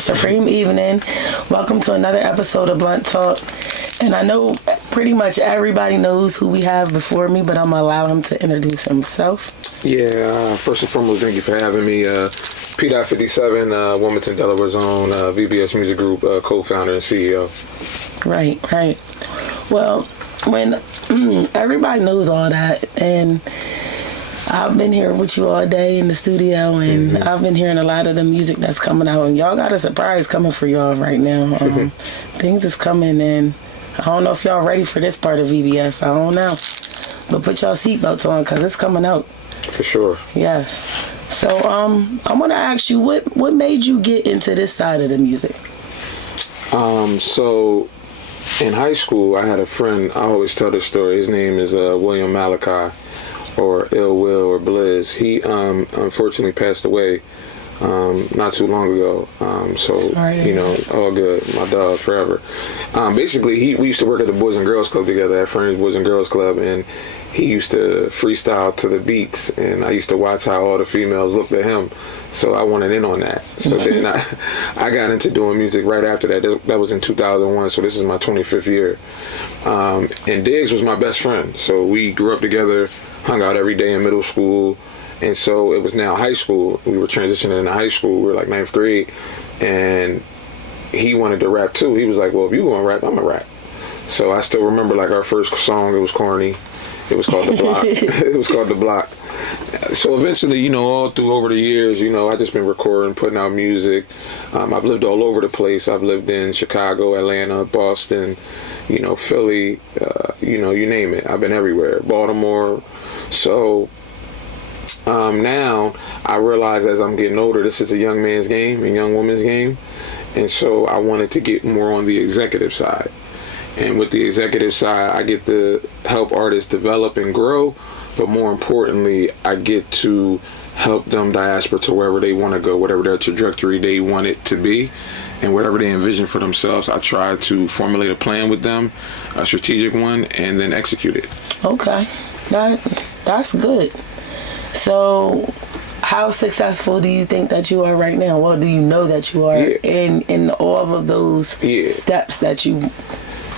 Supreme evening. Welcome to another episode of Blunt Talk. And I know pretty much everybody knows who we have before me, but I'm going to allow him to introduce himself. Yeah, first and foremost, thank you for having me. PDOT 57, Wilmington, Delaware's own VBS Music Group co-founder and CEO. Right. Well, when everybody knows all that, and I've been here with you all day in the studio, and I've been hearing a lot of the music that's coming out, and y'all got a surprise coming for y'all right now. Things is coming, and I don't know if y'all ready for this part of VBS. I don't know. But put y'all seatbelts on, because it's coming out. For sure. Yes. So I want to ask you, what made you get into this side of the music? So in high school, I had a friend. I always tell this story. His name is William Malachi, or Ill Will, or Blizz. He unfortunately passed away not too long ago. Sorry. You know, all good. My dog forever. Basically, we used to work at the Boys and Girls Club together, at Friends Boys and Girls Club, and he used to freestyle to the beats, and I used to watch how all the females looked at him. So I wanted in on that. So then I got into doing music right after that. That was in 2001, so this is my 25th year. And Diggs was my best friend. So we grew up together, hung out every day in middle school. And so it was now high school. We were transitioning into high school. We were like 9th grade. And he wanted to rap too. He was like, well, if you going to rap, I'm going to rap. So I still remember like our first song. It was corny. It was called The Block. It was called The Block. So eventually, you know, all through over the years, you know, I just been recording, putting out music. I've lived all over the place. I've lived in Chicago, Atlanta, Boston, you know, Philly, you know, you name it. I've been everywhere. Baltimore. So now I realize as I'm getting older, this is a young man's game, a young woman's game. And so I wanted to get more on the executive side. And with the executive side, I get to help artists develop and grow, but more importantly, I get to help them diaspora to wherever they want to go, whatever their trajectory they want it to be, and whatever they envision for themselves. I try to formulate a plan with them, a strategic one, and then execute it. Okay, that's good. So how successful do you think that you are right now? Well, do you know that you are in all of those steps that you...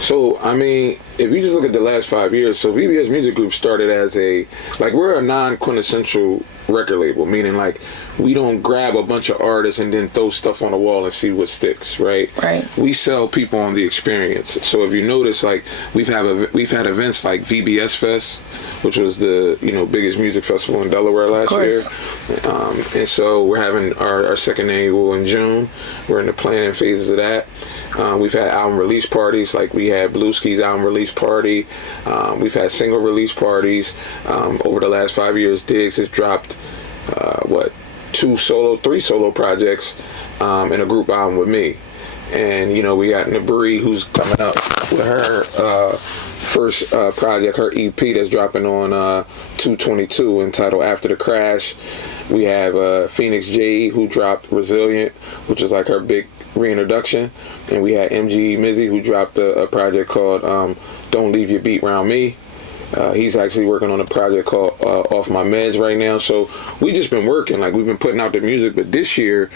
So, I mean, if you just look at the last 5 years, so VBS Music Group started as we're a non-quintessential record label, meaning like we don't grab a bunch of artists and then throw stuff on the wall and see what sticks, right? Right. We sell people on the experience. So if you notice, like we've had events like VBS Fest, which was the biggest music festival in Delaware last year, and so we're having our second annual in June. We're in the planning phases of that. We've had album release parties, like we had Blueski's album release party. We've had single release parties. Over the last 5 years, Diggs has dropped, 3 solo projects, and a group album with me. And, we got Nabri, who's coming up with her first project, her EP that's dropping on 2/22, entitled After the Crash. We have Phoenix J, who dropped Resilient, which is like her big reintroduction. And we had MG Mizzy, who dropped a project called Don't Leave Your Beat Round Me. He's actually working on a project called Off My Meds right now. So we just been working, like we've been putting out the music, but this year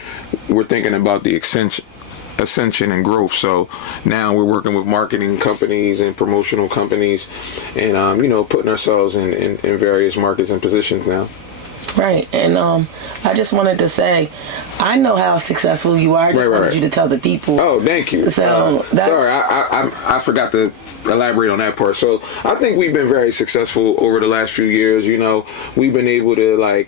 we're thinking about the ascension and growth. So now we're working with marketing companies and promotional companies, and putting ourselves in various markets and positions now. Right. And I just wanted to say, I know how successful you are. I just wanted you to tell the people. Oh, thank you. So sorry, I forgot to elaborate on that part. So I think we've been very successful over the last few years. We've been able to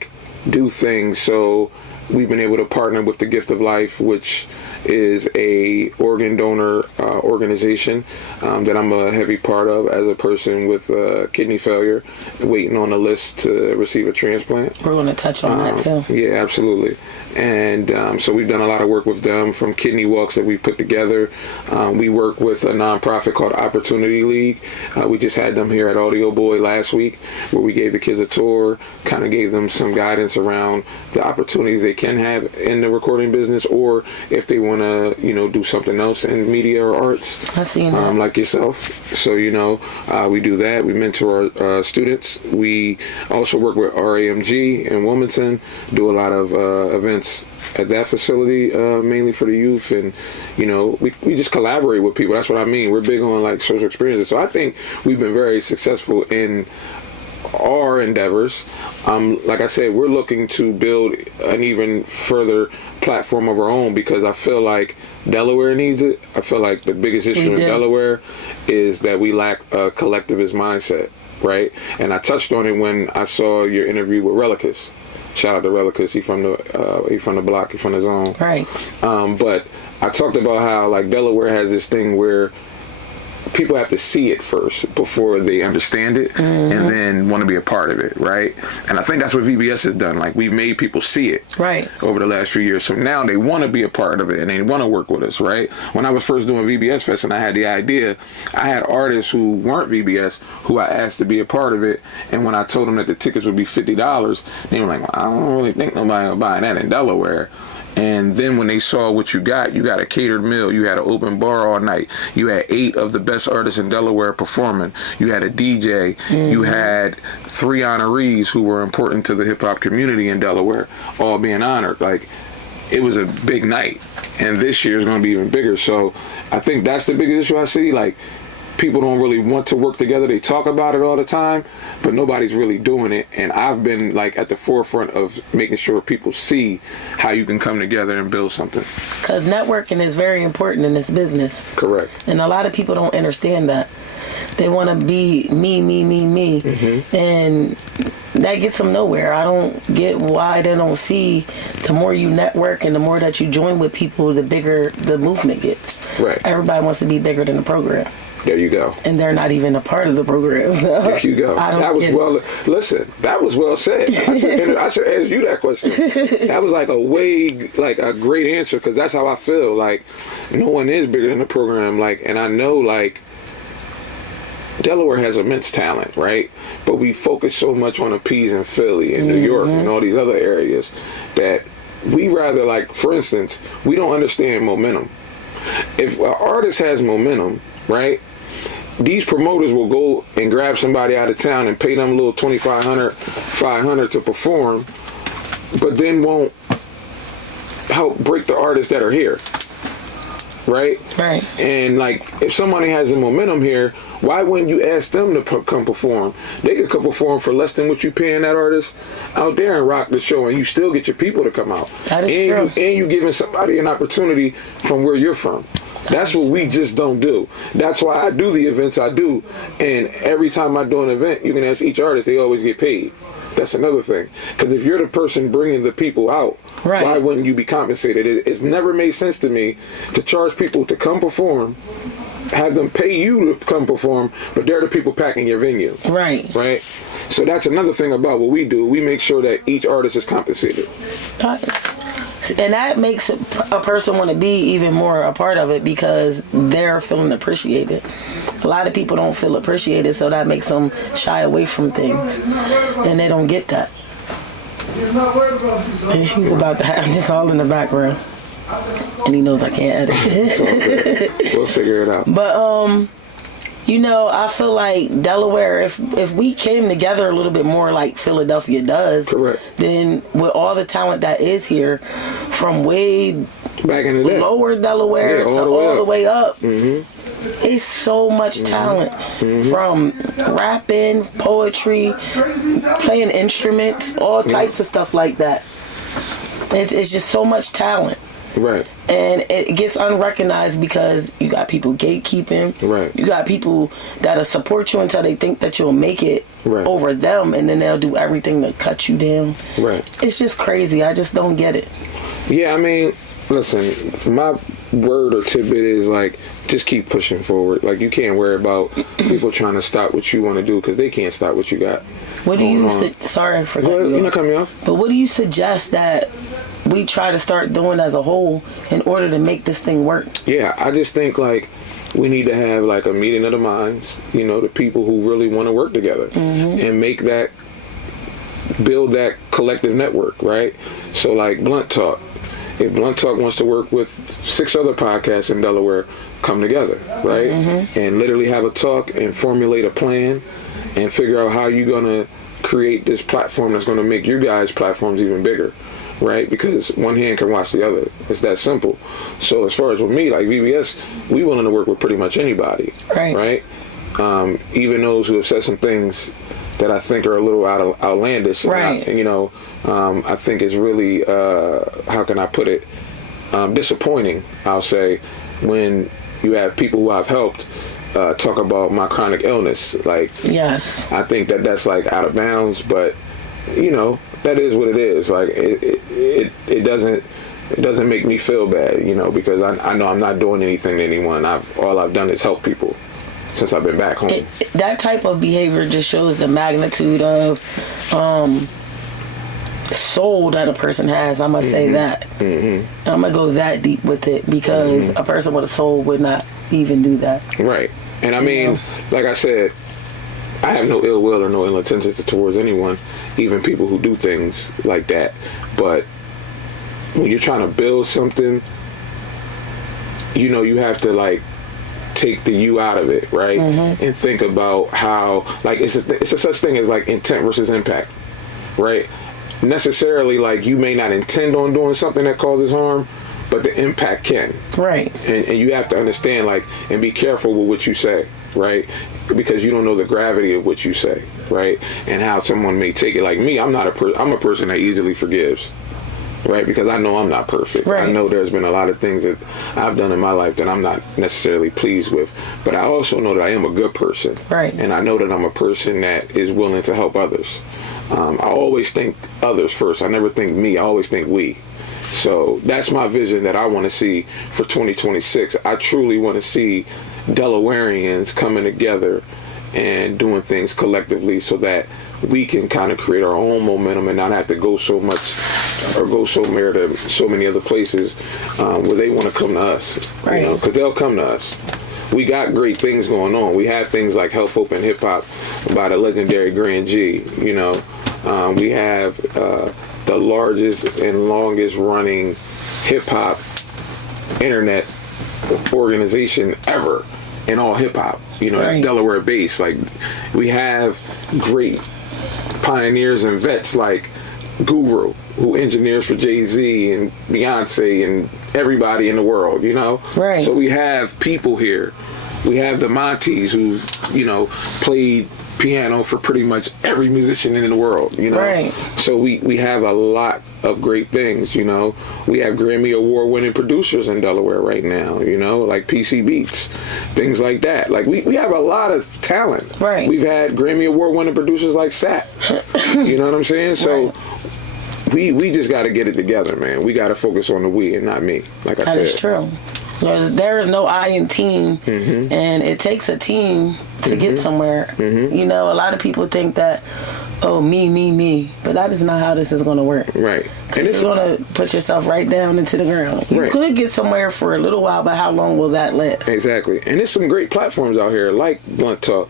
do things. So we've been able to partner with the Gift of Life, which is a organ donor organization that I'm a heavy part of as a person with kidney failure, waiting on a list to receive a transplant. We're going to touch on that too. Yeah, absolutely. And so we've done a lot of work with them, from kidney walks that we put together. We work with a nonprofit called Opportunity League. We just had them here at Audio Boy last week, where we gave the kids a tour, kind of gave them some guidance around the opportunities they can have in the recording business, or if they want to, you know, do something else in media or arts. I seen that. Like yourself. So, you know, we do that. We mentor our students. We also work with RAMG in Wilmington, do a lot of events at that facility, mainly for the youth. And, you know, we just collaborate with people. That's what I mean. We're big on like social experiences. So I think we've been very successful in our endeavors. Like I said, we're looking to build an even further platform of our own, because I feel like Delaware needs it. I feel like the biggest issue in Delaware is that we lack a collectivist mindset, right? And I touched on it when I saw your interview with Relicus. Shout out to Relicus. He from the block. He from the zone. Right. But I talked about how like Delaware has this thing where people have to see it first before they understand it, and then want to be a part of it, right? And I think that's what VBS has done. Like, we've made people see it over the last few years. So now they want to be a part of it, and they want to work with us, right? When I was first doing VBS Fest and I had the idea, I had artists who weren't VBS who I asked to be a part of it, and when I told them that the tickets would be $50, they were like, well, I don't really think nobody will buy that in Delaware. And then when they saw what you got a catered meal, you had an open bar all night, you had 8 of the best artists in Delaware performing, you had a DJ, you had 3 honorees who were important to the hip-hop community in Delaware, all being honored. Like, it was a big night, and this year is going to be even bigger. So I think that's the biggest issue I see. Like, people don't really want to work together. They talk about it all the time, but nobody's really doing it. And I've been like at the forefront of making sure people see how you can come together and build something. Because networking is very important in this business. Correct. And a lot of people don't understand that. They want to be me. And that gets them nowhere. I don't get why they don't see the more you network and the more that you join with people, the bigger the movement gets. Right. Everybody wants to be bigger than the program. There you go. And they're not even a part of the program. So there you go. That was well. Listen, that was well said. I should ask you that question. That was like a great answer, because that's how I feel. Like, no one is bigger than the program. Like, and I know like Delaware has immense talent, right? But we focus so much on appeasing Philly and New York and all these other areas that we rather, like, for instance, we don't understand momentum. If an artist has momentum, right, these promoters will go and grab somebody out of town and pay them a little $2,500, $500 to perform, but then won't help break the artists that are here, right? Right. And like, if somebody has a momentum here, why wouldn't you ask them to come perform? They could come perform for less than what you paying that artist out there and rock the show, and you still get your people to come out. That is true. And you giving somebody an opportunity from where you're from. That's what we just don't do. That's why I do the events I do. And every time I do an event, you can ask each artist, they always get paid. That's another thing. Because if you're the person bringing the people out, why wouldn't you be compensated? It's never made sense to me to charge people to come perform, have them pay you to come perform, but they're the people packing your venue. Right. Right? So that's another thing about what we do. We make sure that each artist is compensated. And that makes a person want to be even more a part of it, because they're feeling appreciated. A lot of people don't feel appreciated, so that makes them shy away from things. And they don't get that. And he's about to have this all in the background. And he knows I can't edit it. We'll figure it out. But, you know, I feel like Delaware, if we came together a little bit more like Philadelphia does, correct, then with all the talent that is here, from way back in the day, lower Delaware to all the way up, it's so much talent, from rapping, poetry, playing instruments, all types of stuff like that. It's just so much talent. Right. And it gets unrecognized because you got people gatekeeping. Right. You got people that'll support you until they think that you'll make it over them, and then they'll do everything to cut you down. Right. It's just crazy. I just don't get it. Yeah, I mean, listen, my word or tidbit is like, just keep pushing forward. Like, you can't worry about people trying to stop what you want to do, because they can't stop what you got. What do you sorry for cutting you. Not cut me off. But what do you suggest that we try to start doing as a whole in order to make this thing work? Yeah, I just think like we need to have like a meeting of the minds, you know, the people who really want to work together and build that collective network, right? So like Blunt Talk, if Blunt Talk wants to work with 6 other podcasts in Delaware, come together, right? And literally have a talk and formulate a plan and figure out how you're going to create this platform that's going to make your guys' platforms even bigger, right? Because one hand can wash the other. It's that simple. So as far as with me, like VBS, we willing to work with pretty much anybody, right? Even those who have said some things that I think are a little outlandish, and you know, I think it's really, how can I put it, disappointing, I'll say, when you have people who I've helped talk about my chronic illness. Like, yes, I think that's like out of bounds, but you know, that is what it is. Like, it doesn't make me feel bad, you know, because I know I'm not doing anything to anyone. All I've done is help people since I've been back home. That type of behavior just shows the magnitude of soul that a person has. I'm gonna say that. I'm gonna go that deep with it, because a person with a soul would not even do that. Right. And I mean, like I said, I have no ill will or no ill intentions towards anyone, even people who do things like that. But when you're trying to build something, you know, you have to like take the you out of it, right? And think about how, like, it's a such thing as like intent versus impact, right? Necessarily, like, you may not intend on doing something that causes harm, but the impact can, right? And you have to understand, like, and be careful with what you say, right? Because you don't know the gravity of what you say, right? And how someone may take it. Like me, I'm a person that easily forgives, right? Because I know I'm not perfect. Right. I know there's been a lot of things that I've done in my life that I'm not necessarily pleased with, but I also know that I am a good person, right? And I know that I'm a person that is willing to help others. I always think others first. I never think me. I always think we. So that's my vision that I want to see for 2026. I truly want to see Delawareans coming together and doing things collectively so that we can kind of create our own momentum and not have to go so much or go so many other places where they want to come to us, right? You know, because they'll come to us. We got great things going on. We have things like Health Open Hip Hop by the legendary Grand G. You know, we have the largest and longest running hip hop internet organization ever in all hip hop. You know, that's Delaware based. Like, we have great pioneers and vets like Guru, who engineers for Jay-Z and Beyonce and everybody in the world, you know? Right. So we have people here. We have the Montes who've, you know, played piano for pretty much every musician in the world, you know? Right. So we have a lot of great things, you know? We have Grammy Award winning producers in Delaware right now, you know, like PC Beats, things like that. Like, we have a lot of talent. Right. We've had Grammy Award winning producers like Sat. You know what I'm saying? So we just got to get it together, man. We got to focus on the we and not me, like I said. That is true. There is no I in team, and it takes a team to get somewhere. You know, a lot of people think that, oh, me, but that is not how this is going to work. Right. And you're going to put yourself right down into the ground. You could get somewhere for a little while, but how long will that last? Exactly. And there's some great platforms out here, like Blunt Talk,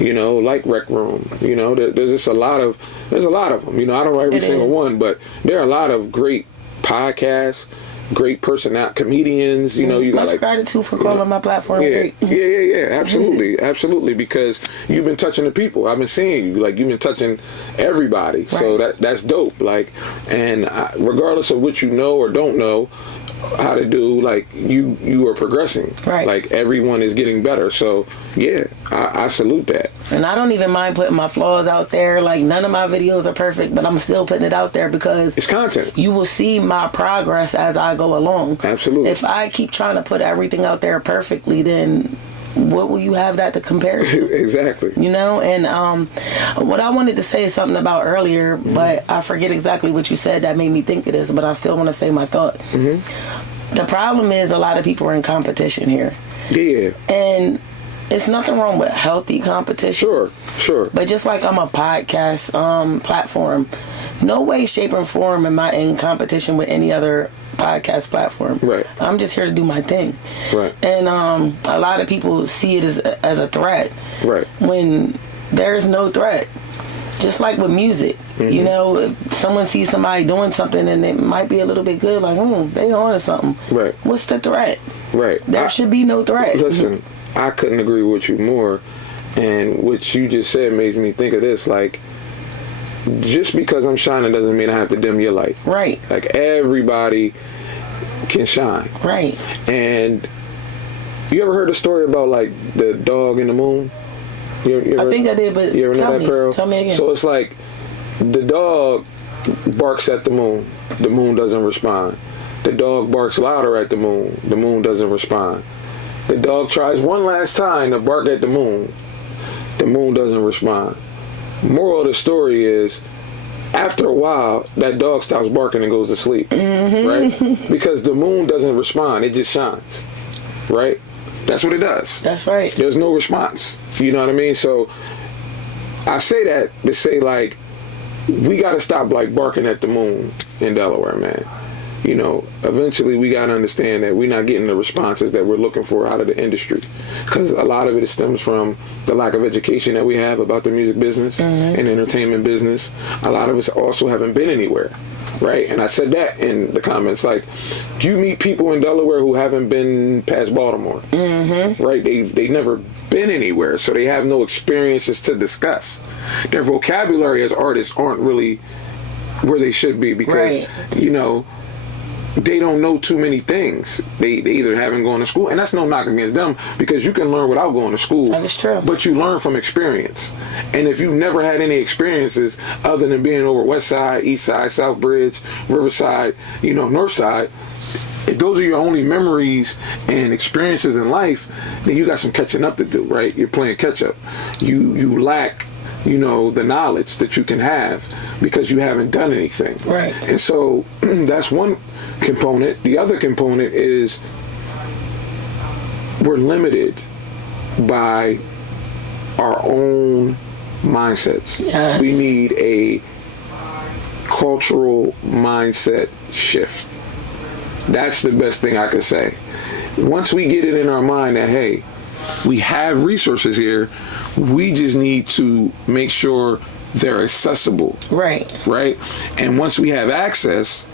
you know, like Rec Room. You know, there's just a lot of them. You know, I don't know every single one, but there are a lot of great podcasts, great comedians, you know. You got, much like, gratitude for calling my platform great. Yeah, absolutely, because you've been touching the people. I've been seeing you, like, you've been touching everybody, so that's dope. Like, and regardless of what you know or don't know how to do, like, you are progressing. Right. Like, everyone is getting better. So yeah, I salute that. And I don't even mind putting my flaws out there. Like, none of my videos are perfect, but I'm still putting it out there because it's content. You will see my progress as I go along. Absolutely. If I keep trying to put everything out there perfectly, then what will you have that to compare to? Exactly. You know, and what I wanted to say is something about earlier, but I forget exactly what you said that made me think of this, but I still want to say my thought. The problem is a lot of people are in competition here. Yeah. And it's nothing wrong with healthy competition. Sure. But just like I'm a podcast platform, no way, shape, or form am I in competition with any other podcast platform. Right. I'm just here to do my thing. Right. And a lot of people see it as a threat. Right. When there's no threat. Just like with music, you know, someone sees somebody doing something and it might be a little bit good, like, they on to something. Right. What's the threat? Right. There should be no threat. Listen, I couldn't agree with you more. And what you just said makes me think of this, like, just because I'm shining doesn't mean I have to dim your light. Right. Like, everybody can shine. Right. And you ever heard a story about, like, the dog in the moon? You ever, I think I did, but you ever know that, Pearl? Tell me again. So it's like the dog barks at the moon doesn't respond. The dog barks louder at the moon doesn't respond. The dog tries one last time to bark at the moon doesn't respond. Moral of the story is, after a while, that dog stops barking and goes to sleep, right? Because the moon doesn't respond, it just shines, right? That's what it does. That's right. There's no response. You know what I mean? So I say that to say, like, we got to stop, like, barking at the moon in Delaware, man. You know, eventually we got to understand that we're not getting the responses that we're looking for out of the industry, because a lot of it stems from the lack of education that we have about the music business and entertainment business. A lot of us also haven't been anywhere, right? And I said that in the comments, like, you meet people in Delaware who haven't been past Baltimore, right? They've never been anywhere, so they have no experiences to discuss. Their vocabulary as artists aren't really where they should be, because, you know, they don't know too many things. They either haven't gone to school, and that's no knock against them, because you can learn without going to school. That is true. But you learn from experience. And if you've never had any experiences other than being over West Side, East Side, South Bridge, Riverside, you know, North Side, if those are your only memories and experiences in life, then you got some catching up to do, right? You're playing catch up. You lack, you know, the knowledge that you can have because you haven't done anything. Right. And so that's one component. The other component is we're limited by our own mindsets. Yes. We need a cultural mindset shift. That's the best thing I could say. Once we get it in our mind that, hey, we have resources here, we just need to make sure they're accessible. Right. Right? And once we have access,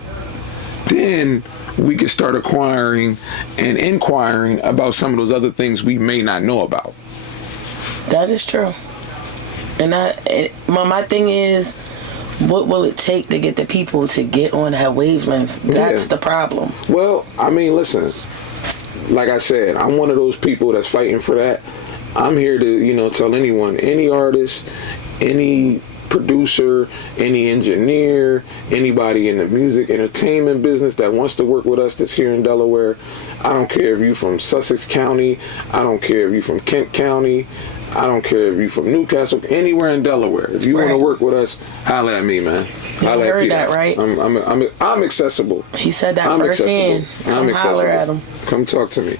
then we can start acquiring and inquiring about some of those other things we may not know about. That is true. And my thing is, what will it take to get the people to get on that wavelength? That's the problem. Well, I mean, listen, like I said, I'm one of those people that's fighting for that. I'm here to, you know, tell anyone, any artist, any producer, any engineer, anybody in the music entertainment business that wants to work with us that's here in Delaware. I don't care if you're from Sussex County, I don't care if you're from Kent County, I don't care if you're from Newcastle, anywhere in Delaware. If you want to work with us, holla at me, man. You heard that, right? I'm accessible. He said that firsthand. I'm accessible. Holler at him. Come talk to me.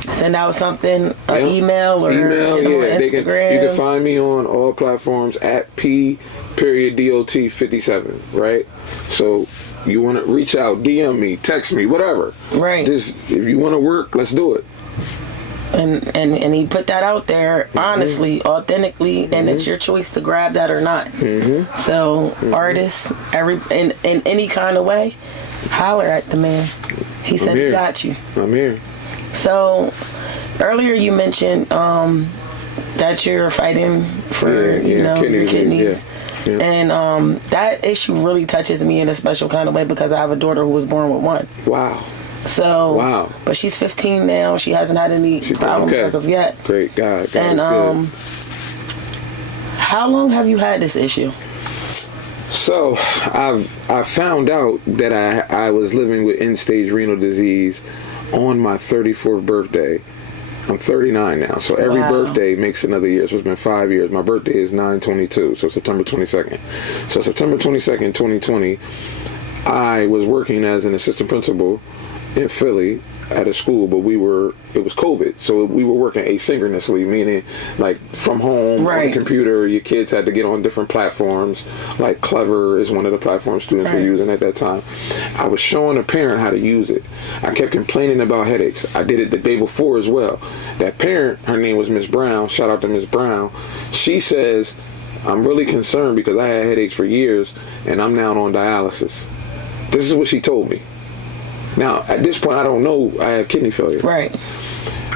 Send out something, an email or Instagram. You can find me on all platforms at P.DOT 57, right? So you want to reach out, DM me, text me, whatever. Right. Just, if you want to work, let's do it. And he put that out there honestly, authentically, and it's your choice to grab that or not. So artists, in any kind of way, holler at the man. He said he got you. I'm here. So earlier you mentioned that you're fighting for your kidneys. Yeah. And that issue really touches me in a special kind of way because I have a daughter who was born with one. Wow. So, but she's 15 now. She hasn't had any problems as of yet. Great God. And how long have you had this issue? So I found out that I was living with end-stage renal disease on my 34th birthday. I'm 39 now, so every birthday makes another year. So it's been 5 years. My birthday is 9/22, so September 22nd. So September 22nd, 2020, I was working as an assistant principal in Philly at a school, but it was COVID, so we were working asynchronously, meaning like from home on the computer. Your kids had to get on different platforms, like Clever is one of the platforms students were using at that time. I was showing a parent how to use it. I kept complaining about headaches. I did it the day before as well. That parent, her name was Miss Brown, shout out to Miss Brown, she says, I'm really concerned because I had headaches for years, and I'm now on dialysis. This is what she told me. Now, at this point, I don't know I have kidney failure. Right.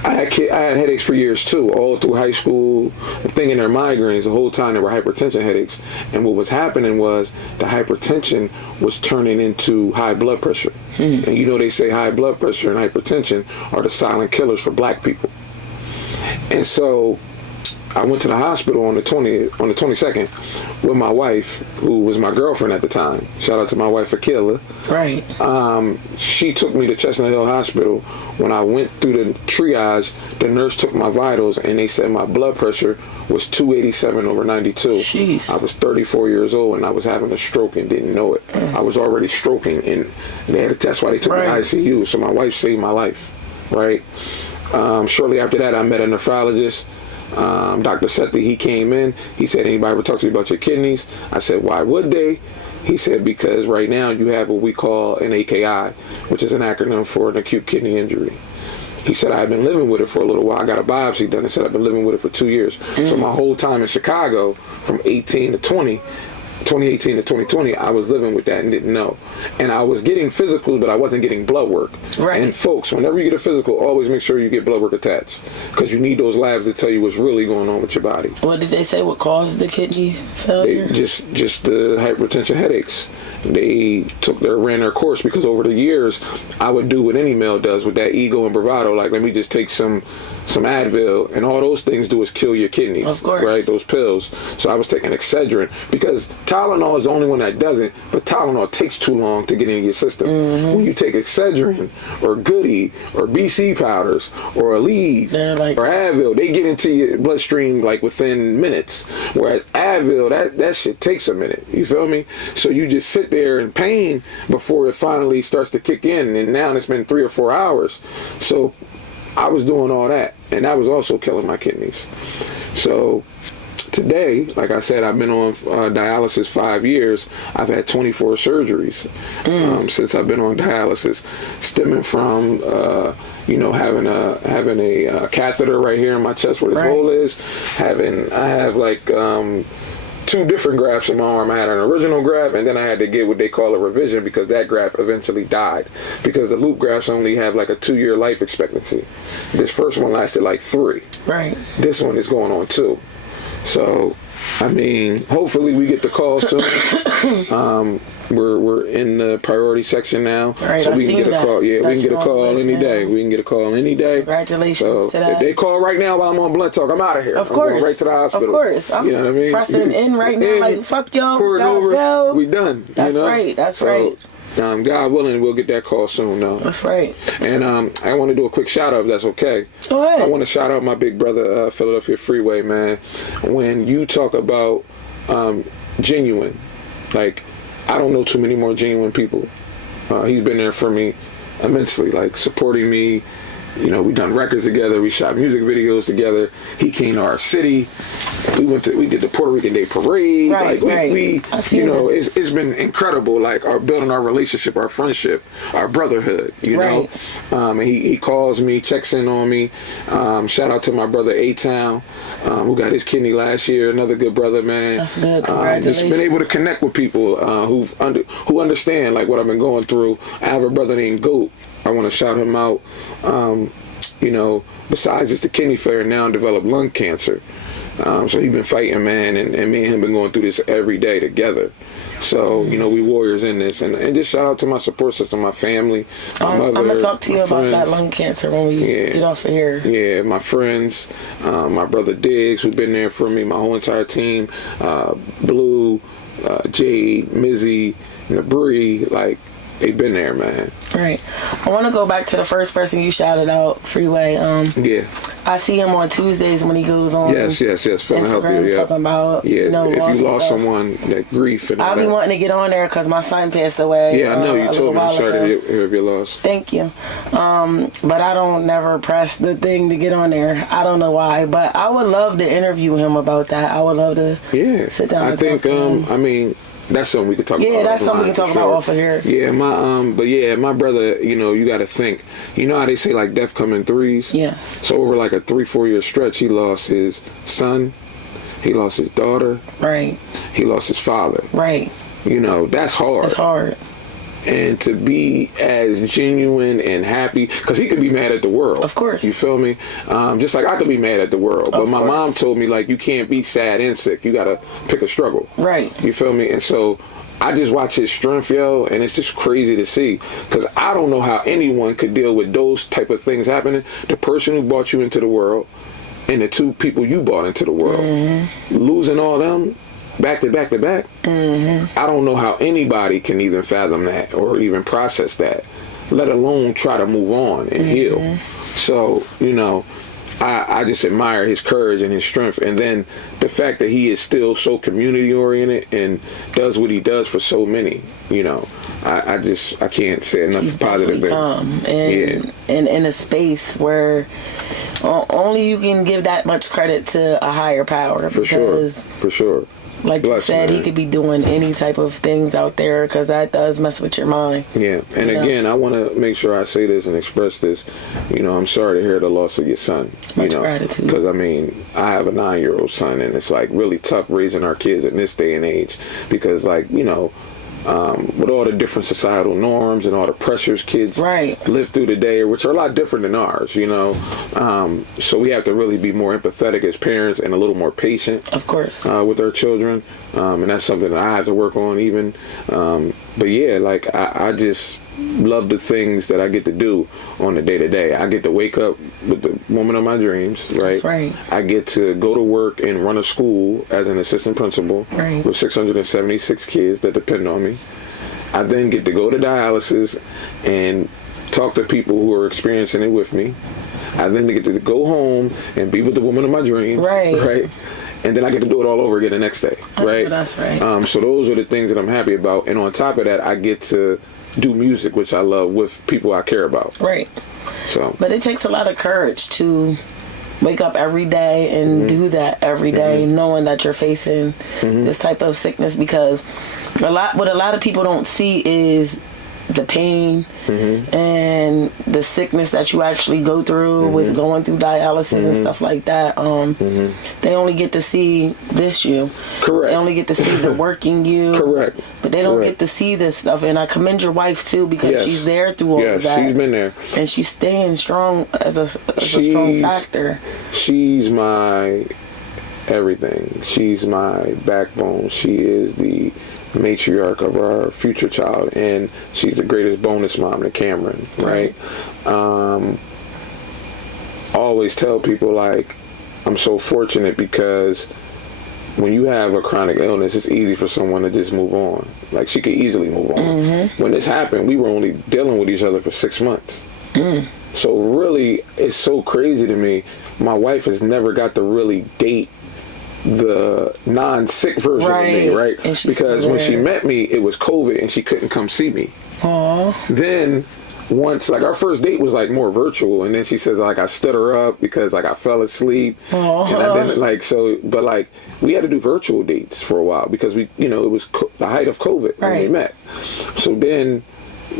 I had headaches for years too, all through high school. I'm thinking they're migraines the whole time. They were hypertension headaches, and what was happening was the hypertension was turning into high blood pressure. And you know they say high blood pressure and hypertension are the silent killers for black people. And so I went to the hospital on the 22nd with my wife, who was my girlfriend at the time. Shout out to my wife, PHILLIP. Right. She took me to Chestnut Hill Hospital. When I went through the triage, the nurse took my vitals, and they said my blood pressure was 287/92. Jeez. I was 34 years old, and I was having a stroke and didn't know it. I was already stroking, and that's why they took me to ICU. So my wife saved my life, right? Shortly after that, I met a nephrologist. Dr. Sethi, he came in. He said, anybody ever talk to you about your kidneys? I said, why would they? He said, because right now you have what we call an AKI, which is an acronym for an acute kidney injury. He said, I've been living with it for a little while. I got a biopsy done. He said, I've been living with it for 2 years. So my whole time in Chicago, from 2018 to 2020, I was living with that and didn't know. And I was getting physicals, but I wasn't getting blood work. Right. And folks, whenever you get a physical, always make sure you get blood work attached, because you need those labs to tell you what's really going on with your body. What did they say? What caused the kidney failure? Just the hypertension headaches. They ran their course, because over the years, I would do what any male does with that ego and bravado, like, let me just take some Advil, and all those things do is kill your kidneys. Of course. Right? Those pills. So I was taking Excedrin, because Tylenol is the only one that doesn't, but Tylenol takes too long to get in your system. When you take Excedrin or Goody or BC powders or Aleve or Advil, they get into your bloodstream like within minutes. Whereas Advil, that shit takes a minute. You feel me? So you just sit there in pain before it finally starts to kick in, and now it's been 3 or 4 hours. So I was doing all that, and that was also killing my kidneys. So today, like I said, I've been on dialysis 5 years. I've had 24 surgeries since I've been on dialysis, stemming from having a catheter right here in my chest where this hole is. I have like 2 different grafts in my arm. I had an original graft, and then I had to get what they call a revision, because that graft eventually died, because the loop grafts only have like a 2-year life expectancy. This first one lasted like 3. Right. This one is going on 2. So, I mean, hopefully we get the call soon. We're in the priority section now, right, so we can get a call. Yeah, we can get a call any day. We can get a call any day. Congratulations to that. If they call right now while I'm on Blood Talk, I'm out of here. Of course. I'm going right to the hospital. Of course. I'm you know what I mean? pressing in right now, like, fuck y'all, go. We done. That's right. That's right. God willing, we'll get that call soon, though. That's right. And I want to do a quick shout out, if that's okay. Go ahead. I want to shout out my big brother, Philadelphia Freeway, man. When you talk about genuine, like, I don't know too many more genuine people. He's been there for me immensely, like supporting me. You know, we done records together. We shot music videos together. He came to our city. We did the Puerto Rican Day Parade. Right, it's been incredible. Like building our relationship, our friendship, our brotherhood. You know, and he calls me, checks in on me. Shout out to my brother A-Town, who got his kidney last year. Another good brother, man. That's good. Congratulations. Just been able to connect with people who understand like what I've been going through. I have a brother named Goat. I want to shout him out. Besides just the kidney failure, now developed lung cancer. So he's been fighting, man, and me and him been going through this every day together. So, we warriors in this. And just shout out to my support system, my family, my mother. I'm going to talk to you about that lung cancer when we get off of here. Yeah, my friends, my brother Diggs, who's been there for me, my whole entire team, Blue, Jade, Mizzy, Nabri, like, they've been there, man. Right. I want to go back to the first person you shouted out, Freeway. I see him on Tuesdays when he goes on. Yes. Feeling Instagram, healthier, talking about if you lost someone, that grief and all I've been wanting to get on there because my son passed away. Yeah, I know. You told me. I'm sorry to hear of your loss. Thank you. But I don't never press the thing to get on there. I don't know why, but I would love to interview him about that. I would love to sit down and talk to him. I mean, that's something we could talk about. Yeah, that's something we can talk about off of here. Yeah, my brother, you got to think. You know how they say like death come in threes? Yes. So over like a 3-4 year stretch, he lost his son, He lost his daughter. Right. He lost his father. Right. You know, that's hard. It's hard. And to be as genuine and happy, because he could be mad at the world. Of course. You feel me? Just like I could be mad at the world. But my course. mom told me, like, you can't be sad and sick. You got to pick a struggle. Right. You feel me? And so I just watch his strength, yo, and it's just crazy to see. Because I don't know how anyone could deal with those type of things happening. The person who brought you into the world and the two people you brought into the world. Losing all them back to back to back. I don't know how anybody can even fathom that or even process that, let alone try to move on and heal. So, you know, I just admire his courage and his strength, and then the fact that he is still so community oriented and does what he does for so many. You know, I can't say enough He's positive things. Calm and in a space where only you can give that much credit to a higher power. For sure. Like you said, he could be doing any type of things out there, because that does mess with your mind. Yeah, and again, I want to make sure I say this and express this. You know, I'm sorry to hear the loss of your son. Much gratitude. Because, I mean, I have a 9-year-old son, and it's, like, really tough raising our kids in this day and age. Because, like, you know, with all the different societal norms and all the pressures kids live through today, which are a lot different than ours, you know. So we have to really be more empathetic as parents and a little more patient, of course, with our children. And that's something that I have to work on even. But yeah, like I just love the things that I get to do on the day-to-day. I get to wake up with the woman of my dreams, right? That's right. I get to go to work and run a school as an assistant principal with 676 kids that depend on me. I then get to go to dialysis and talk to people who are experiencing it with me. I then get to go home and be with the woman of my dreams, right? And then I get to do it all over again the next day, right? Oh, that's right. So those are the things that I'm happy about. And on top of that, I get to do music, which I love, with people I care about. Right. So, but it takes a lot of courage to wake up every day and do that every day, knowing that you're facing this type of sickness, because what a lot of people don't see is the pain and the sickness that you actually go through with going through dialysis and stuff like that. They only get to see this you. Correct. They only get to see the working you. Correct. But they don't get to see this stuff. And I commend your wife too, because she's there through all of that. She's been there. And she's staying strong as a strong factor. She's my everything. She's my backbone. She is the matriarch of our future child, and she's the greatest bonus mom to Cameron, right? I always tell people, like, I'm so fortunate because when you have a chronic illness, it's easy for someone to just move on. Like, she could easily move on. When this happened, we were only dealing with each other for 6 months. So really, it's so crazy to me. My wife has never got to really date the non-sick version of me, right? Because when she met me, it was COVID and she couldn't come see me. Then once, like, our first date was like more virtual, and then she says, like, I stood her up because, like, I fell asleep. And I didn't, like, so, but, like, we had to do virtual dates for a while because we, you know, it was the height of COVID when we met. So then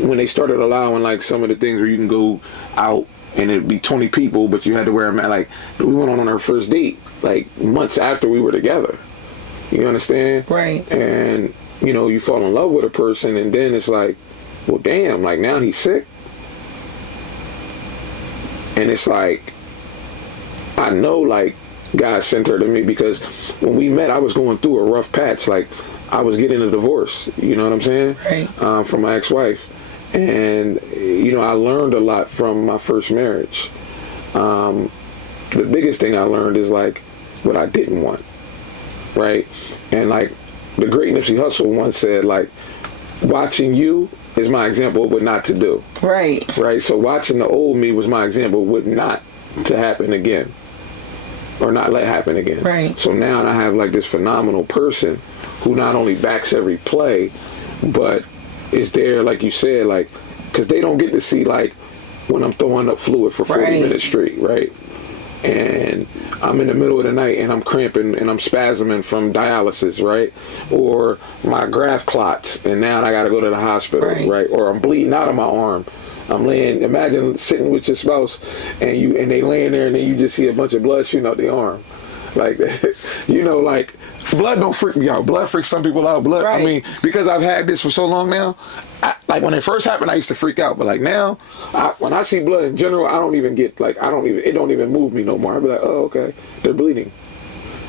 when they started allowing, like, some of the things where you can go out and it'd be 20 people, but you had to wear a mask. Like, we went on our first date, like, months after we were together. You understand? Right. And, you know, you fall in love with a person, and then it's like, well, damn, like, now he's sick. And it's like, I know, like, God sent her to me, because when we met, I was going through a rough patch. Like, I was getting a divorce, you know what I'm saying? Right. From my ex-wife. And, you know, I learned a lot from my first marriage. The biggest thing I learned is, like, what I didn't want, right? And, like, the great Nipsey Hussle once said, like, watching you is my example of what not to do. Right. Right? So watching the old me was my example of what not to happen again, or not let happen again. Right. So now I have, like, this phenomenal person who not only backs every play, but is there, like you said, like, because they don't get to see, like, when I'm throwing up fluid for 40 minutes straight, right? And I'm in the middle of the night and I'm cramping and I'm spasming from dialysis, right? Or my graft clots and now I got to go to the hospital, right? Or I'm bleeding out of my arm. I'm laying, imagine sitting with your spouse and they laying there and then you just see a bunch of blood shooting out the arm. Like, you know, like, blood don't freak me out. Blood freaks some people out. Blood, Right. I mean, because I've had this for so long now, like when it first happened, I used to freak out. But like now, when I see blood in general, I don't even get, like, it don't even move me no more. I'll be like, oh, okay, they're bleeding.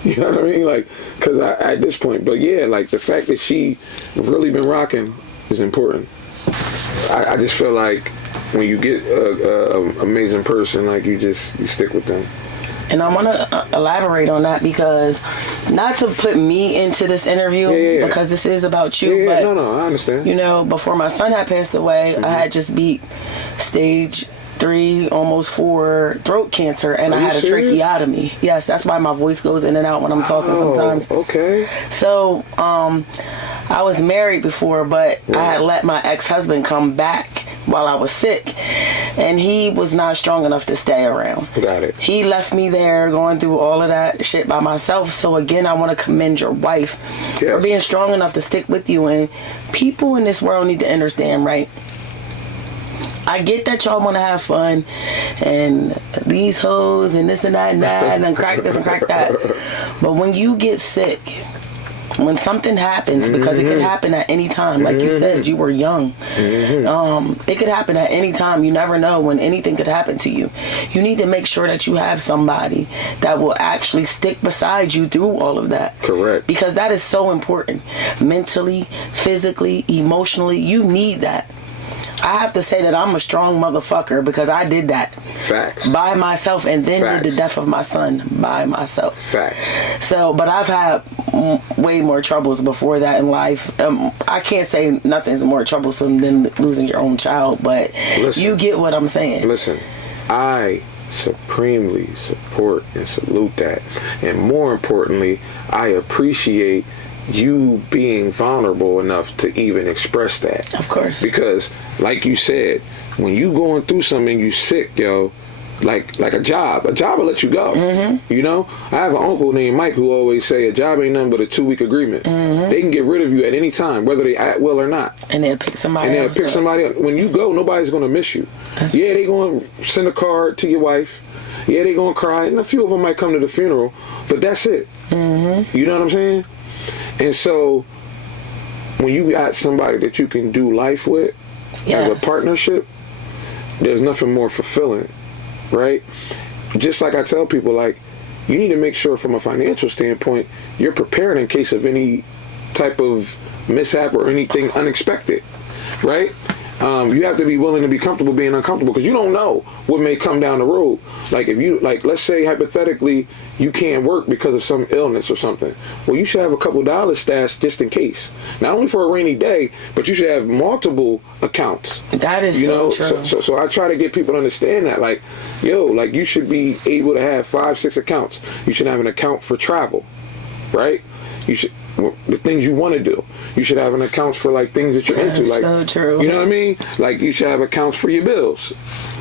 You know what I mean? Like, because at this point, but yeah, like the fact that she really been rocking is important. I just feel like when you get a amazing person, like you stick with them. And I want to elaborate on that because, not to put me into this interview, because this is about you, but no, I understand. You know, before my son had passed away, I had just beat stage 3, almost 4 throat cancer, and I had a tracheotomy. Yes, that's why my voice goes in and out when I'm talking sometimes. Okay. So, I was married before, but I had let my ex-husband come back while I was sick, and he was not strong enough to stay around. Got it. He left me there going through all of that shit by myself. So again, I want to commend your wife for being strong enough to stick with you. And people in this world need to understand, right? I get that y'all want to have fun and these hoes and this and that and crack this and crack that. But when you get sick, when something happens, because it could happen at any time, like you said, you were young. It could happen at any time. You never know when anything could happen to you. You need to make sure that you have somebody that will actually stick beside you through all of that. Correct. Because that is so important. Mentally, physically, emotionally, you need that. I have to say that I'm a strong motherfucker because I did that. Facts. By myself, and then did the death of my son by myself. Facts. So, but I've had way more troubles before that in life. I can't say nothing's more troublesome than losing your own child, but you get what I'm saying. Listen, I supremely support and salute that. And more importantly, I appreciate you being vulnerable enough to even express that. Of course. Because, like you said, when you going through something, you sick, yo, like a job will let you go. You know, I have an uncle named Mike who always say a job ain't nothing but a 2-week agreement. They can get rid of you at any time, whether they at will or not. And they'll pick somebody else up. When you go, nobody's gonna miss you. They gonna send a card to your wife. They gonna cry, and a few of them might come to the funeral, but that's it. You know what I'm saying? And so, when you got somebody that you can do life with as a partnership, there's nothing more fulfilling, right? Just like I tell people, like, you need to make sure from a financial standpoint, you're prepared in case of any type of mishap or anything unexpected, right? You have to be willing to be comfortable being uncomfortable because you don't know what may come down the road. Like if you, like, let's say hypothetically you can't work because of some illness or something. Well, you should have a couple dollars stashed just in case. Not only for a rainy day, but you should have multiple accounts. That is so true. So I try to get people to understand that, like, yo, like you should be able to have 5-6 accounts. You should have an account for travel, right? You should, the things you want to do. You should have an account for like things that you're into. Like, so true. You know what I mean? Like you should have accounts for your bills.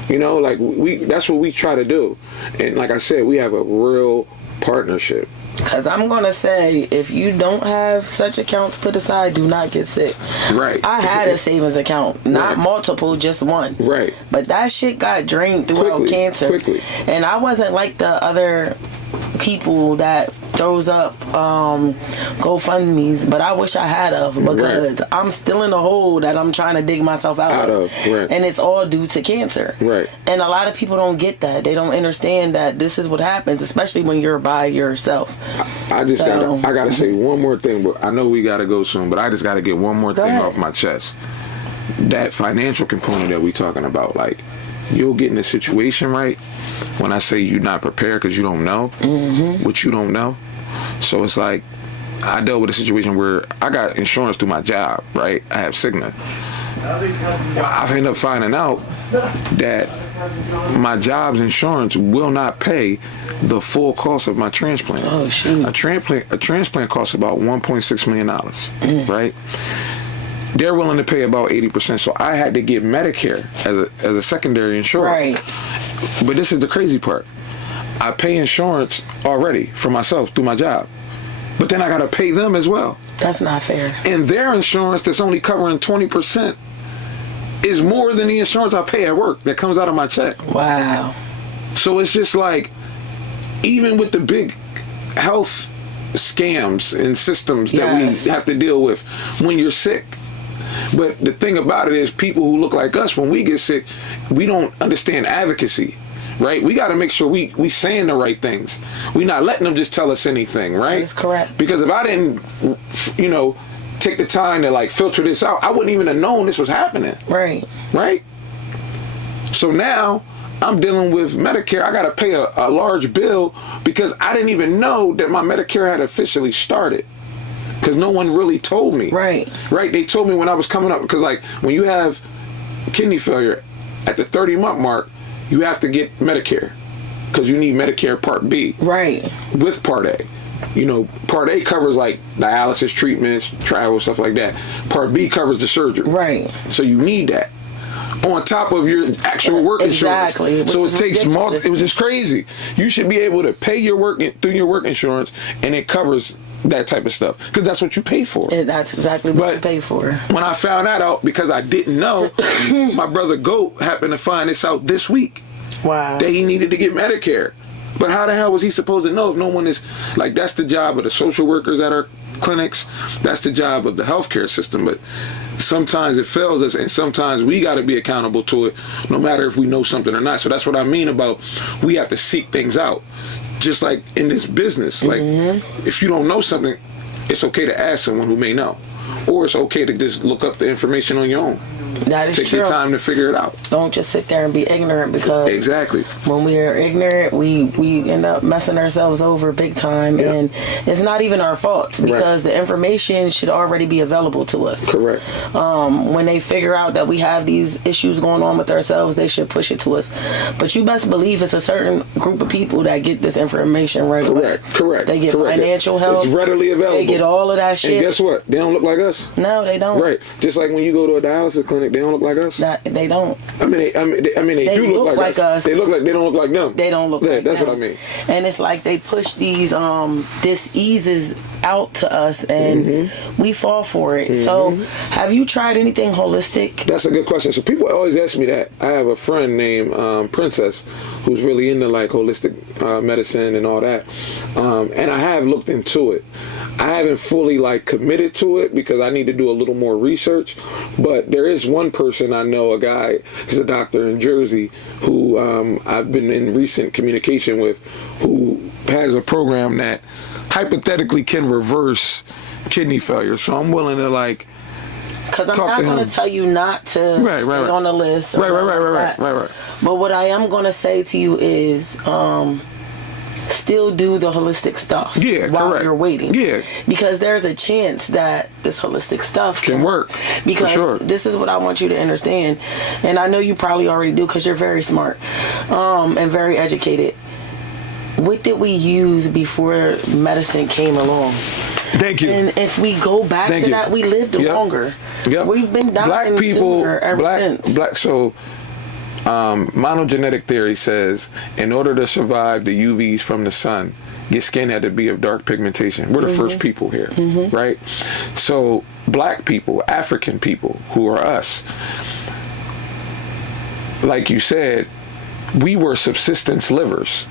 You know, like that's what we try to do. And like I said, we have a real partnership. Because I'm going to say, if you don't have such accounts put aside, do not get sick. Right. I had a savings account. Not multiple, just one. Right. But that shit got drained throughout cancer. Quickly. And I wasn't like the other people that throws up GoFundMe's, but I wish I had of, because I'm still in the hole that I'm trying to dig myself out of. Right. And it's all due to cancer. Right. And a lot of people don't get that. They don't understand that this is what happens, especially when you're by yourself. I gotta say one more thing, but I know we gotta go soon, but I just gotta get one more thing off my chest. That financial component that we talking about, like, you'll get in a situation, right, when I say you're not prepared because you don't know what you don't know. So it's like, I dealt with a situation where I got insurance through my job, right? I have Cigna. I've ended up finding out that my job's insurance will not pay the full cost of my transplant. Oh, shoot. A transplant costs about $1.6 million, right? They're willing to pay about 80%, so I had to get Medicare as a secondary insurer. Right. But this is the crazy part. I pay insurance already for myself through my job, but then I got to pay them as well. That's not fair. And their insurance that's only covering 20% is more than the insurance I pay at work that comes out of my check. Wow. So it's just like, even with the big health scams and systems that we have to deal with when you're sick. But the thing about it is, people who look like us, when we get sick, we don't understand advocacy, right? We got to make sure we saying the right things. We not letting them just tell us anything, right? That's correct. Because if I didn't, take the time to like filter this out, I wouldn't even have known this was happening. Right. Right? So now I'm dealing with Medicare. I got to pay a large bill because I didn't even know that my Medicare had officially started. Because no one really told me. Right. Right? They told me when I was coming up. Because, like, when you have kidney failure, at the 30-month mark, you have to get Medicare. Because you need Medicare Part B. Right. With Part A. Part A covers, like, dialysis treatments, travel, stuff like that. Part B covers the surgery. Right. So you need that. On top of your actual work insurance. Exactly. So it takes more. It was just crazy. You should be able to pay your work through your work insurance, and it covers that type of stuff because that's what you pay for. Yeah, that's exactly what you pay for. When I found that out, because I didn't know, my brother Goat happened to find this out this week. Wow. That he needed to get Medicare. But how the hell was he supposed to know if no one is, like, that's the job of the social workers at our clinics. That's the job of the healthcare system. But sometimes it fails us, and sometimes we got to be accountable to it, no matter if we know something or not. So that's what I mean about we have to seek things out. Just like in this business, like if you don't know something, it's okay to ask someone who may know, or it's okay to just look up the information on your own. That is true. Take your time to figure it out. Don't just sit there and be ignorant, because exactly when we are ignorant, we end up messing ourselves over big time, and it's not even our faults because the information should already be available to us. Correct. When they figure out that we have these issues going on with ourselves, they should push it to us. But you best believe it's a certain group of people that get this information right away. Correct. They get financial help. It's readily available. They get all of that shit. And guess what? They don't look like us. No, they don't. Right. Just like when you go to a dialysis clinic, they don't look like us. They don't. I mean, they do look like us. They look like they don't look like them. They don't look like that's them. what I mean. And it's like they push these diseases out to us, and we fall for it. So, have you tried anything holistic? That's a good question. So people always ask me that. I have a friend named Princess who's really into like holistic medicine and all that, and I have looked into it. I haven't fully like committed to it because I need to do a little more research, but there is one person I know, a guy, he's a doctor in Jersey, who I've been in recent communication with, who has a program that hypothetically can reverse kidney failure. So I'm willing to like because I'm not going to tell you not to stay on the list. Right. But what I am going to say to you is still do the holistic stuff while you're waiting. Yeah. Because there's a chance that this holistic stuff can work. Because this is what I want you to understand. And I know you probably already do because you're very smart and very educated. What did we use before medicine came along? Thank you. And if we go back to that, we lived longer. Yep. We've been dying sooner ever since. So monogenetic theory says in order to survive the UVs from the sun, your skin had to be of dark pigmentation. We're the first people here, right? So black people, African people, who are us, like you said, we were subsistence livers.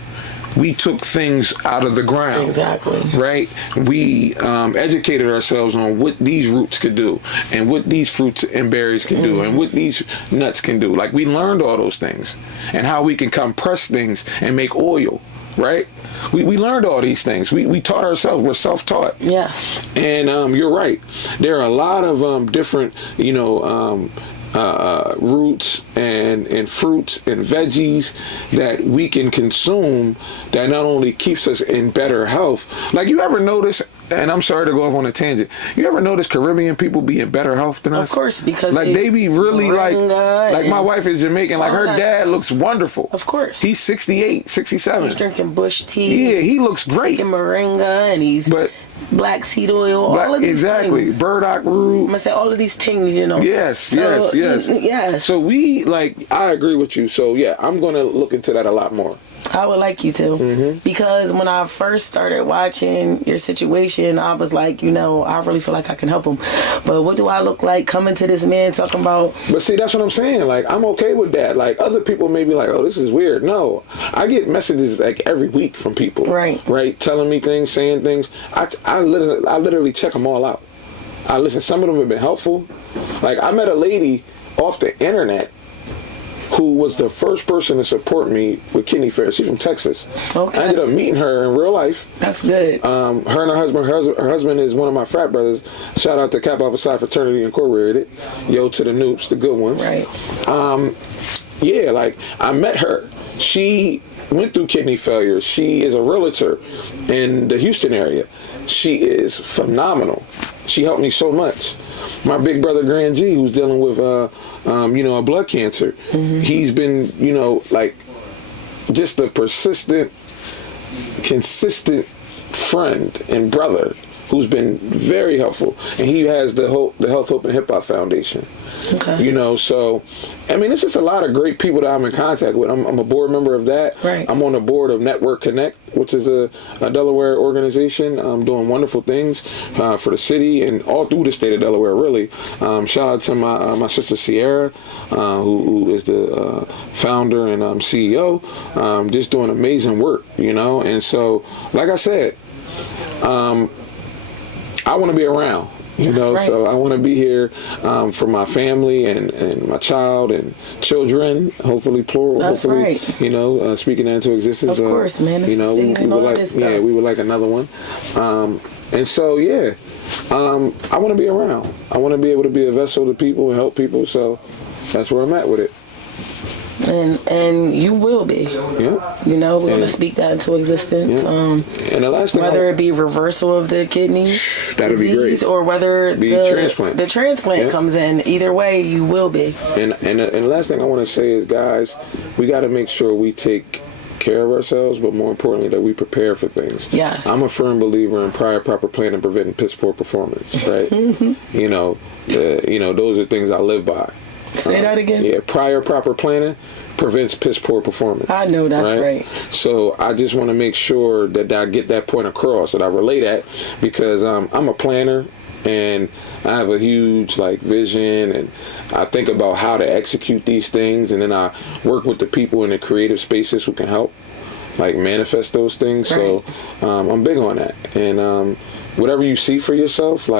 We took things out of the ground. Exactly. Right? We educated ourselves on what these roots could do and what these fruits and berries can do and what these nuts can do. Like, we learned all those things and how we can compress things and make oil, right? We learned all these things. We taught ourselves. We're self-taught. Yes. And you're right. There are a lot of different, roots and fruits and veggies that we can consume that not only keeps us in better health. Like, you ever notice, and I'm sorry to go off on a tangent, you ever notice Caribbean people be in better health than us? Of course, because like they be really like my wife is Jamaican, like her dad looks wonderful. Of course. He's 68, 67. He's drinking bush tea. Yeah, he looks great. Taking moringa, and he's black seed oil, all of these things. Burdock root. I'm gonna say all of these things, Yes. So we, like, I agree with you. So yeah, I'm gonna look into that a lot more. I would like you to, because when I first started watching your situation, I was like, you know, I really feel like I can help him. But what do I look like coming to this man talking about? But see, that's what I'm saying. Like, I'm okay with that. Like, other people may be like, oh, this is weird. No, I get messages like every week from people. Right. Right. Telling me things, saying things. I literally check them all out. I listen. Some of them have been helpful. Like, I met a lady off the internet who was the first person to support me with kidney failure. She's from Texas. Okay. I ended up meeting her in real life. That's good. Her and her husband is one of my frat brothers. Shout out to Kappa Alpha Psi Fraternity Incorporated. Yo to the Noops, the good ones. Right. Yeah, like, I met her. She went through kidney failure. She is a realtor in the Houston area. She is phenomenal. She helped me so much. My big brother Grand G, who's dealing with a blood cancer, he's been, like, just a persistent, consistent friend and brother who's been very helpful. And he has the Health, Hope, and Hip Hop Foundation. Okay. So, I mean, it's just a lot of great people that I'm in contact with. I'm a board member of that. Right. I'm on the board of Network Connect, which is a Delaware organization doing wonderful things for the city and all through the state of Delaware, really. Shout out to my sister Sierra, who is the founder and CEO, just doing amazing work, And so, like I said, I want to be around. Right. So I want to be here for my family and my child and children, hopefully plural. That's hopefully, right. Speaking that into existence. Of course, man. We would like another one. And so, yeah, I want to be around. I want to be able to be a vessel to people and help people. So that's where I'm at with it. And you will be. Yeah. We're going to speak that into existence. Yeah. And the last thing, whether it be reversal of the kidney disease or whether the transplant comes in, either way, you will be. And the last thing I want to say is, guys, we got to make sure we take care of ourselves, but more importantly, that we prepare for things. Yes. I'm a firm believer in prior proper planning and preventing piss poor performance. Right. Those are things I live by. Say that again. Yeah, prior proper planning prevents piss poor performance. I know that's right. So I just want to make sure that I get that point across, that I relay that, because I'm a planner and I have a huge vision, and I think about how to execute these things, and then I work with the people in the creative spaces who can help manifest those things. Right. So I'm big on that, and whatever you see for yourself,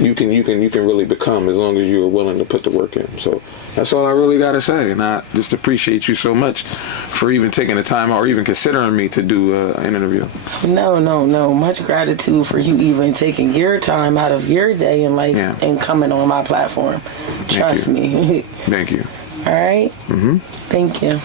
you can really become, as long as you are willing to put the work in. So that's all I really got to say. And I just appreciate you so much for even taking the time out or even considering me to do an interview. No. Much gratitude for you even taking your time out of your day in life and coming on my platform. Trust me. Thank you. All right? Mm-hmm. Thank you.